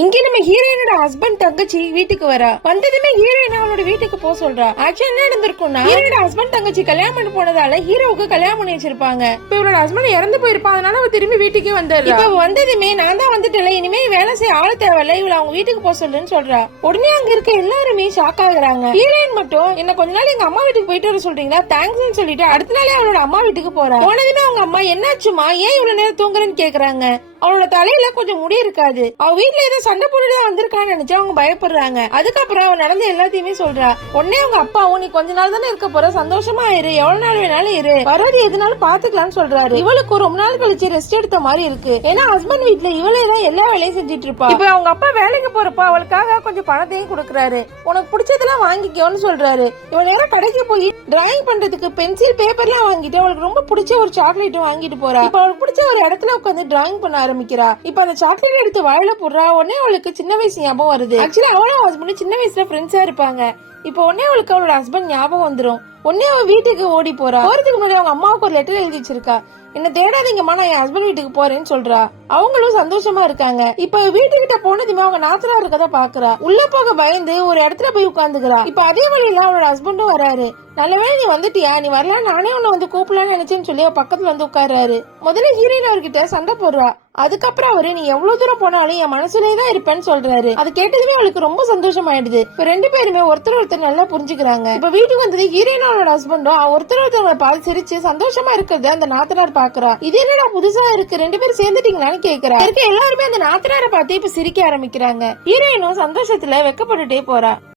இங்க நம்ம ஹீரோயினோட ஹஸ்பண்ட் தங்கச்சி வீட்டுக்கு வரா. வந்ததுமே ஹீரோயின் அவனோட வீட்டுக்கு போக சொல்றா. ஆக்சுவலா என்ன நடந்திருக்கும்னா, ஹீரோட ஹஸ்பண்ட் தங்கச்சி கல்யாணம் பண்ணி போனதால ஹீரோவுக்கு கல்யாணம் பண்ணி வச்சிருப்பாங்க. இப்ப இவளோட ஹஸ்பண்ட் இறந்து போயிருப்பான். அதனால அவ திரும்பி வீட்டுக்கே வந்துடுறா. இப்ப வந்ததுமே நான் தான் வந்துட்டல, இனிமே வேலை செய்ய ஆளு தேவையில்ல, இவள அவங்க வீட்டுக்கு போக சொல்லுன்னு சொல்றா. உடனே அங்க இருக்க எல்லாருமே ஷாக் ஆகுறாங்க. ஹீரோயின் மட்டும் என்ன கொஞ்ச நாள் எங்க அம்மா வீட்டுக்கு போயிட்டு வர சொல்றீங்களா, தேங்க்ஸ் சொல்லிட்டு அடுத்த நாளே அவளோட அம்மா வீட்டுக்கு போறா. போனதுமே அவங்க அம்மா என்னாச்சுமா, ஏன் இவ்வளவு நேரம் தூங்குறேன்னு கேக்குறாங்க. அவளோட தலையில கொஞ்சம் முடி இருக்காது. அவ வீட்டுல ஏதோ சண்டை போட்டுதான் வந்திருக்கான்னு நினைச்சு அவங்க பயப்படுறாங்க. அதுக்கப்புறம் அவ நடந்த எல்லாத்தையுமே சொல்றா. உடனே அவங்க அப்பாவும் நீ கொஞ்ச நாள் தானே இருக்க போற, சந்தோஷமா இரு, எவ்வளவு நாள் வேணாலும் இரு, வர்றது எதுனாலும் பாத்துக்கலாம்னு சொல்றாரு. இவளுக்கு ரொம்ப நாள் கழிச்சு ரெஸ்ட் எடுத்த மாதிரி இருக்கு. ஏன்னா ஹஸ்பண்ட் வீட்டுல இவளே தான் எல்லா வேலையும் செஞ்சுட்டு இருப்பா. இப்ப அவங்க அப்பா வேலைக்கு போறப்ப அவளுக்காக கொஞ்சம் பணத்தையும் கொடுக்கறாரு. உனக்கு பிடிச்சதெல்லாம் வாங்கிக்கோன்னு சொல்றாரு. இவன் நேரம் கடைக்கு போய் டிராயிங் பண்றதுக்கு பென்சில் பேப்பர்லாம் வாங்கிட்டு அவளுக்கு ரொம்ப பிடிச்ச ஒரு சாக்லேட்டும் வாங்கிட்டு போறா. இப்ப அவளுக்கு பிடிச்ச ஒரு இடத்துல உட்காந்து டிராயிங் பண்ண ஆரம்பிக்கிறா. இப்ப அந்த சாக்லேட் எடுத்து வாயில போடுறா. உடனே அவளுக்கு சின்ன வயசு ஞாபகம் வருது. ஆக்சுவலி அவளும் ஹஸ்பண்ட் சின்ன வயசுல ஃப்ரெண்ட்ஸா இருப்பாங்க. இப்ப உடனே அவளுக்கு அவளோட ஹஸ்பண்ட் ஞாபகம் வந்துரும். உடனே அவன் வீட்டுக்கு ஓடி போறா. போறதுக்கு முன்னாடி அவங்க அம்மாவுக்கு ஒரு லெட்டர் எழுதி வச்சிருக்கா. என்ன தேடாதீங்கம்மா, நான் என் ஹஸ்பண்ட் வீட்டுக்கு போறேன்னு சொல்றா. அவங்களும் சந்தோஷமா இருக்காங்க. இப்ப வீட்டுக்கிட்ட போனதுமே அவங்க நாத்தனார் இருக்கதா பாக்குறா. உள்ள போக பயந்து ஒரு இடத்துல போய் உட்காந்துக்கிறா. இப்ப அதே வழியில அவளோட ஹஸ்பண்டும் வராரு. நல்லவேளை நீ வந்துட்டியா, நீ வரல, நானே உன்னை வந்து கூப்பிடலான்னு நினைச்சேன்னு சொல்லி பக்கத்துல வந்து உட்கார்றாரு. முதல்ல ஹீரோயின் அவர்கிட்ட சண்டை போடுறா. அதுக்கப்புறம் அவரு நீ எவ்வளவு தூரம் போனாலும் என் மனசுலயே தான் இருப்பேன்னு சொல்றாரு. அது கேட்டதுமே அவளுக்கு ரொம்ப சந்தோஷமாயிடுது. இப்ப ரெண்டு பேருமே ஒருத்தர் நல்லா புரிஞ்சுக்கிறாங்க. இப்ப வீட்டுக்கு வந்தது ஹீரோயினோட ஹஸ்பண்டும் ஒருத்தர் பார்த்து சிரிச்சு சந்தோஷமா இருக்கிறது அந்த நாத்தனார் பாக்குறா. இது என்னடா புதுசா இருக்கு, ரெண்டு பேரும் சேர்ந்துட்டீங்களான்னு கேக்குறா. எல்லாருமே அந்த நாத்தனாரை பார்த்து இப்ப சிரிக்க ஆரம்பிக்கிறாங்க. ஹீரோயினும் சந்தோஷத்துல வெக்கப்பட்டுட்டே போறா.